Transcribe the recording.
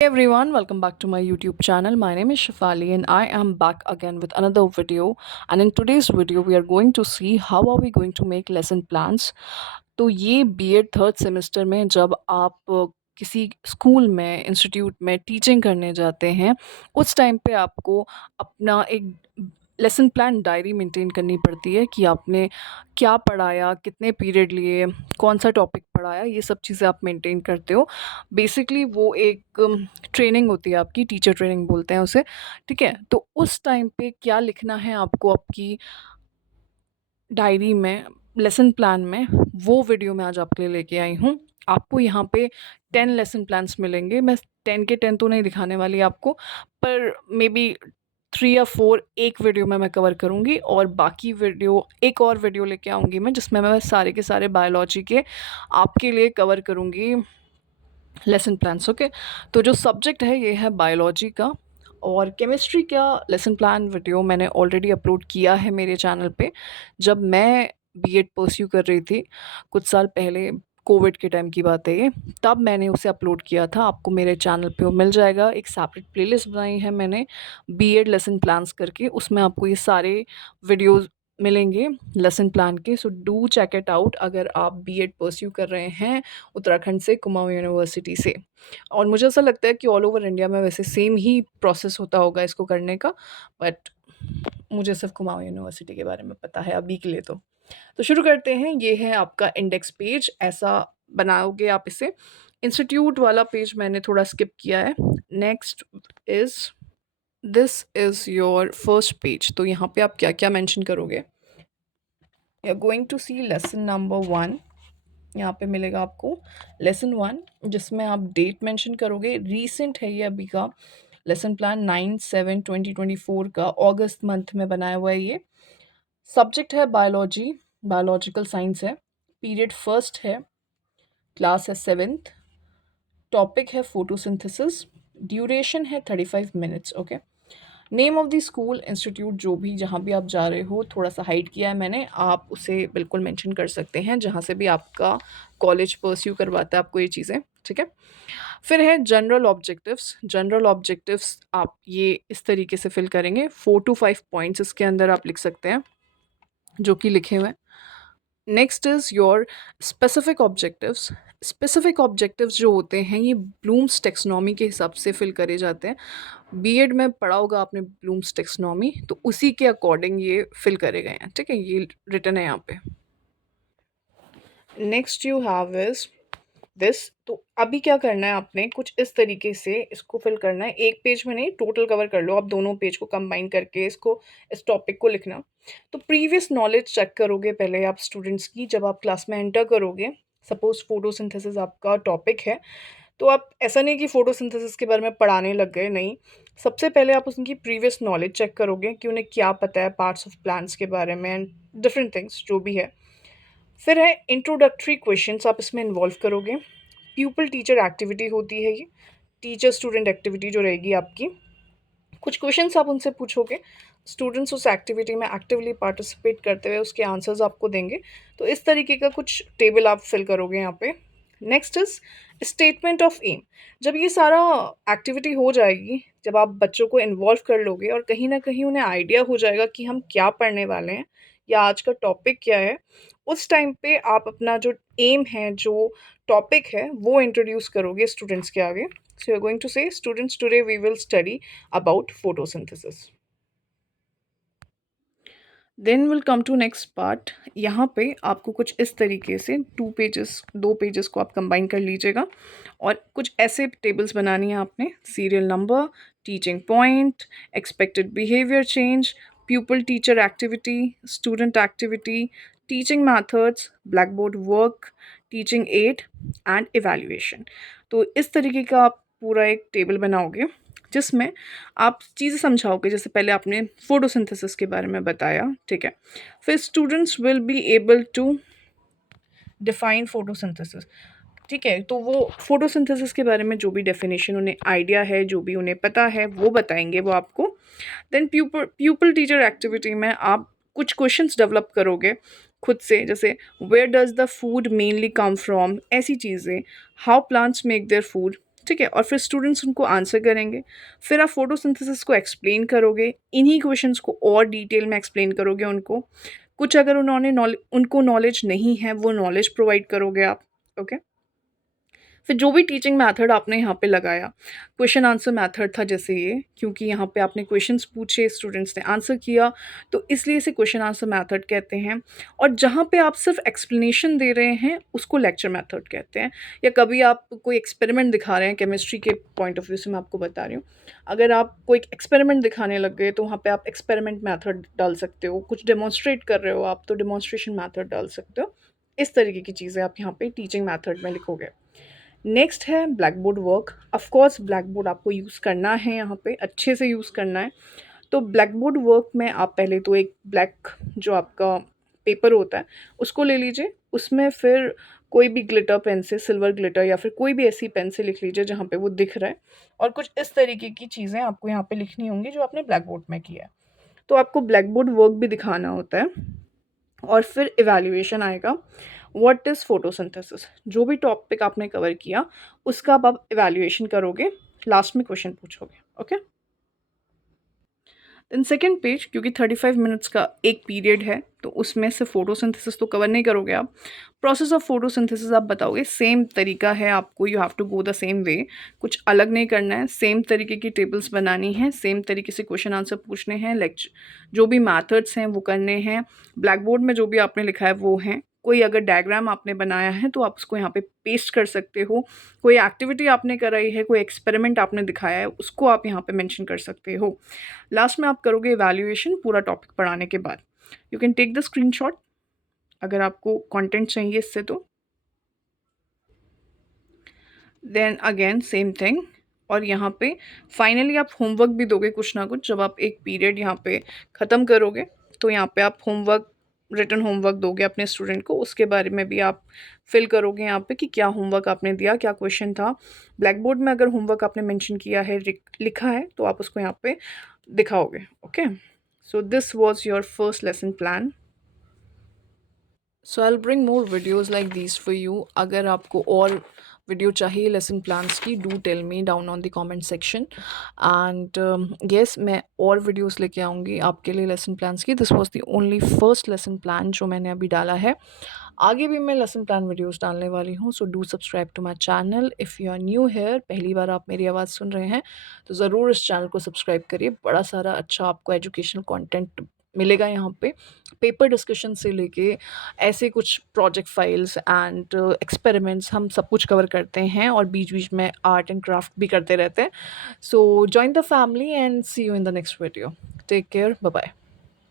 Hey everyone, welcome back to my YouTube channel. My name is Shafali and I am back again with another video. And in today's video, we are going to see how are we going to make lesson plans. तो ये BEd third semester में जब आप किसी school में institute में teaching करने जाते हैं, उस टाइम पे आपको अपना एक लेसन प्लान डायरी मेंटेन करनी पड़ती है कि आपने क्या पढ़ाया, कितने पीरियड लिए, कौन सा टॉपिक पढ़ाया, ये सब चीज़ें आप मेंटेन करते हो। बेसिकली वो एक ट्रेनिंग होती है आपकी, टीचर ट्रेनिंग बोलते हैं उसे, ठीक है? तो उस टाइम पे क्या लिखना है आपको आपकी डायरी में, लेसन प्लान में, वो वीडियो मैं आज आपके लिए लेके आई हूँ। आपको यहाँ पे 10 लेसन प्लान्स मिलेंगे। मैं 10 के 10 तो नहीं दिखाने वाली आपको, पर मेबी 3 या 4 एक वीडियो में मैं कवर करूँगी और बाकी वीडियो एक और वीडियो लेके आऊँगी मैं, जिसमें मैं सारे के सारे बायोलॉजी के आपके लिए कवर करूँगी लेसन प्लान्स, ओके? तो जो सब्जेक्ट है ये है बायोलॉजी का, और केमिस्ट्री का लेसन प्लान वीडियो मैंने ऑलरेडी अपलोड किया है मेरे चैनल पे। जब मैं बीएड परस्यू कर रही थी कुछ साल पहले, कोविड के टाइम की बात है ये, तब मैंने उसे अपलोड किया था। आपको मेरे चैनल पे वो मिल जाएगा। एक सेपरेट प्लेलिस्ट बनाई है मैंने बीएड लेसन प्लान्स करके, उसमें आपको ये सारे वीडियोज़ मिलेंगे लेसन प्लान के। So do check it out अगर आप बीएड परस्यू कर रहे हैं उत्तराखंड से, कुमाऊँ यूनिवर्सिटी से। और मुझे ऐसा लगता है कि ऑल ओवर इंडिया में वैसे सेम ही प्रोसेस होता होगा इसको करने का, बट मुझे सिर्फ कुमाऊँ यूनिवर्सिटी के बारे में पता है अभी के लिए। तो शुरू करते हैं। ये है आपका इंडेक्स पेज, ऐसा बनाओगे आप इसे। इंस्टीट्यूट वाला पेज मैंने थोड़ा स्किप किया है। Next is this is your first page. तो यहाँ पे आप क्या क्या मेंशन करोगे? You are going to see lesson number 1। यहाँ पे मिलेगा आपको लेसन 1, जिसमें आप डेट मेंशन करोगे। रीसेंट है ये अभी का लेसन प्लान, 9/7/2024 का, अगस्त मंथ में बनाया हुआ है ये। सब्जेक्ट है बायोलॉजी, बायोलॉजिकल साइंस है। पीरियड फर्स्ट है, क्लास है 7th। टॉपिक है फोटोसिंथेसिस। ड्यूरेशन है 35 minutes, okay? Name of the school, institute, जो भी जहाँ भी आप जा रहे हो, थोड़ा सा हाइड किया है मैंने, आप उसे बिल्कुल मेंशन कर सकते हैं जहाँ से भी आपका कॉलेज परस्यू करवाता है आपको ये चीज़ें, ठीक है? फिर है जनरल ऑब्जेक्टिव्स। जनरल ऑब्जेक्टिव्स आप ये इस तरीके से फिल करेंगे, 4 to 5 पॉइंट्स इसके अंदर आप लिख सकते हैं जो कि लिखे हुए हैं। Next is your specific objectives. Specific objectives जो होते हैं ये ब्लूम्स टेक्सोनॉमी के हिसाब से फिल करे जाते हैं। बीएड में पढ़ा होगा आपने ब्लूम्स टेक्सोनॉमी, तो उसी के अकॉर्डिंग ये फिल करे गए हैं, ठीक है? ये रिटन है यहाँ पे। Next you have is this. तो अभी क्या करना है आपने, कुछ इस तरीके से इसको फिल करना है। एक पेज में नहीं, टोटल कवर कर लो आप, दोनों पेज को कंबाइन करके इसको, इस टॉपिक को लिखना। तो प्रीवियस नॉलेज चेक करोगे पहले आप स्टूडेंट्स की, जब आप क्लास में एंटर करोगे। सपोज फोटोसिंथेसिस आपका टॉपिक है, तो आप ऐसा नहीं कि फ़ोटोसिंथेसिस के बारे में पढ़ाने लग गए, नहीं। सबसे पहले आप उनकी प्रीवियस नॉलेज चेक करोगे कि उन्हें क्या पता है पार्ट्स ऑफ प्लांट्स के बारे में एंड डिफरेंट थिंग्स जो भी है। फिर है इंट्रोडक्टरी क्वेश्चंस, आप इसमें इन्वॉल्व करोगे। प्यूपल टीचर एक्टिविटी होती है ये, टीचर स्टूडेंट एक्टिविटी जो रहेगी आपकी। कुछ क्वेश्चंस आप उनसे पूछोगे, स्टूडेंट्स उस एक्टिविटी में एक्टिवली पार्टिसिपेट करते हुए उसके आंसर्स आपको देंगे। तो इस तरीके का कुछ टेबल आप फिल करोगे यहाँ पे। Next is statement of aim. जब ये सारा एक्टिविटी हो जाएगी, जब आप बच्चों को इन्वॉल्व कर लोगे और कहीं ना कहीं उन्हें आइडिया हो जाएगा कि हम क्या पढ़ने वाले हैं या आज का टॉपिक क्या है, उस टाइम पे आप अपना जो एम है, जो टॉपिक है, वो इंट्रोड्यूस करोगे स्टूडेंट्स के आगे। So you're going to say, students, today we will study about photosynthesis. Then will come to next part. यहाँ पे आपको कुछ इस तरीके से 2 पेजेस को आप कंबाइन कर लीजिएगा और कुछ ऐसे टेबल्स बनानी है आपने। Serial number, teaching point, expected behaviour change, pupil teacher activity, student activity, teaching methods, black board work, teaching add and evaluation. तो इस तरीके का आप पूरा एक टेबल बनाओगे जिसमें आप चीज़ें समझाओगे। जैसे पहले आपने फोटोसिंथेसिस के बारे में बताया, ठीक है? फिर students will be able to define photosynthesis, ठीक है? तो वो फोटोसिंथेसिस के बारे में जो भी डेफिनेशन उन्हें आइडिया है, जो भी उन्हें पता है, वो बताएंगे वो आपको। देन प्यूपल टीचर एक्टिविटी में आप कुछ क्वेश्चंस डेवलप करोगे खुद से, जैसे where does the food mainly come from, ऐसी चीज़ें। How plants make their food, ठीक है? और फिर स्टूडेंट्स उनको आंसर करेंगे। फिर आप फ़ोटोसिंथेसिस को एक्सप्लेन करोगे, इन्हीं क्वेश्चंस को और डिटेल में एक्सप्लेन करोगे उनको। कुछ अगर उनको नॉलेज नहीं है, वो नॉलेज प्रोवाइड करोगे आप, ओके? फिर जो भी टीचिंग मेथड आपने यहाँ पे लगाया, क्वेश्चन आंसर मेथड था जैसे ये, क्योंकि यहाँ पे आपने क्वेश्चंस पूछे, स्टूडेंट्स ने आंसर किया, तो इसलिए इसे क्वेश्चन आंसर मेथड कहते हैं। और जहाँ पे आप सिर्फ एक्सप्लेनेशन दे रहे हैं, उसको लेक्चर मेथड कहते हैं। या कभी आप कोई एक्सपेरिमेंट दिखा रहे हैं, केमिस्ट्री के पॉइंट ऑफ व्यू से मैं आपको बता रही हूँ। अगर आप कोई एक्सपेरिमेंट दिखाने लग गए, तो वहाँ पे आप एक्सपेरिमेंट मेथड डाल सकते हो। कुछ डेमोन्स्ट्रेट कर रहे हो आप, तो डेमोन्स्ट्रेशन मेथड डाल सकते हो। इस तरीके की चीज़ें आप यहाँ पे टीचिंग मेथड में लिखोगे। नेक्स्ट है black board work. Of course black board आपको यूज़ करना है, यहाँ पे अच्छे से यूज़ करना है। तो ब्लैक बोर्ड वर्क में आप पहले तो एक ब्लैक जो आपका पेपर होता है, उसको ले लीजिए। उसमें फिर कोई भी ग्लिटर पेन से, सिल्वर ग्लिटर या फिर कोई भी ऐसी पेन से लिख लीजिए जहाँ पे वो दिख रहा है। और कुछ इस तरीके की चीज़ें आपको यहाँ पे लिखनी होंगी जो आपने ब्लैक बोर्ड में किया है। तो आपको ब्लैक बोर्ड वर्क भी दिखाना होता है। और फिर इवैल्यूएशन आएगा। व्हाट इज़ फोटोसिंथेसिस, जो भी टॉपिक आपने कवर किया उसका अब आप इवैल्यूएशन करोगे, लास्ट में क्वेश्चन पूछोगे, ओके? देन सेकंड पेज, क्योंकि 35 मिनट्स का एक पीरियड है, तो उसमें से फोटोसिंथेसिस तो कवर नहीं करोगे आप। प्रोसेस ऑफ फोटोसिंथेसिस आप बताओगे, सेम तरीका है आपको, you have to go the same way. कुछ अलग नहीं करना है, सेम तरीके की टेबल्स बनानी है, सेम तरीके से क्वेश्चन आंसर पूछने हैं, लेक्चर जो भी मैथड्स हैं वो करने हैं। ब्लैक बोर्ड में जो भी आपने लिखा है वो हैं। कोई अगर डायग्राम आपने बनाया है तो आप उसको यहाँ पे पेस्ट कर सकते हो। कोई एक्टिविटी आपने कराई है, कोई एक्सपेरिमेंट आपने दिखाया है, उसको आप यहाँ पे मेंशन कर सकते हो। लास्ट में आप करोगे इवैल्यूएशन पूरा टॉपिक पढ़ाने के बाद। You can take the screenshot अगर आपको कंटेंट चाहिए इससे तो। Then again same thing. और यहाँ पे फाइनली आप होमवर्क भी दोगे कुछ ना कुछ, जब आप एक पीरियड यहाँ पे ख़त्म करोगे तो यहाँ पे आप होमवर्क, रिटन होमवर्क दोगे अपने स्टूडेंट को। उसके बारे में भी आप फिल करोगे यहाँ पे कि क्या होमवर्क आपने दिया, क्या क्वेश्चन था। ब्लैक बोर्ड में अगर होमवर्क आपने मेंशन किया है, लिखा है, तो आप उसको यहाँ पे दिखाओगे, okay? So this was your first lesson plan. So I will bring more videos like these for you. अगर आपको और वीडियो चाहिए लेसन प्लान्स की, do tell me down on the comment section. And yes, मैं और videos लेके आऊँगी आपके लिए लेसन प्लान्स की। This was the only first lesson plan जो मैंने अभी डाला है। आगे भी मैं लेसन प्लान वीडियोस डालने वाली हूँ, so do subscribe to my channel. If you are new here, पहली बार आप मेरी आवाज़ सुन रहे हैं, तो ज़रूर इस चैनल को सब्सक्राइब करिए। बड़ा सारा अच्छा आपको एजुकेशनल कंटेंट मिलेगा यहाँ पे। पेपर डिस्कशन से लेके ऐसे कुछ प्रोजेक्ट फाइल्स एंड एक्सपेरिमेंट्स, हम सब कुछ कवर करते हैं, और बीच बीच में आर्ट एंड क्राफ्ट भी करते रहते हैं। So join the family and see you in the next video. Take care, bye bye.